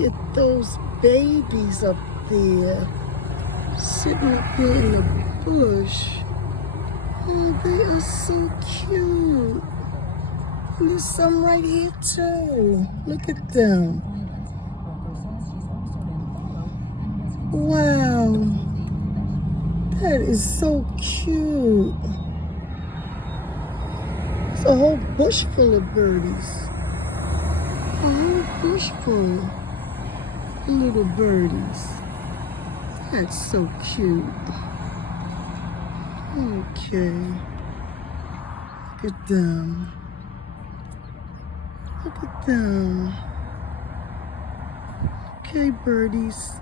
Look at those babies up there, sitting up there in the bush. Oh, they are so cute. And there's some right here too. Look at them. Wow. That is so cute. It's a whole bush full of birdies. A whole bush full of little birdies. That's so cute. Okay. Look at them. Look at them. Okay, birdies.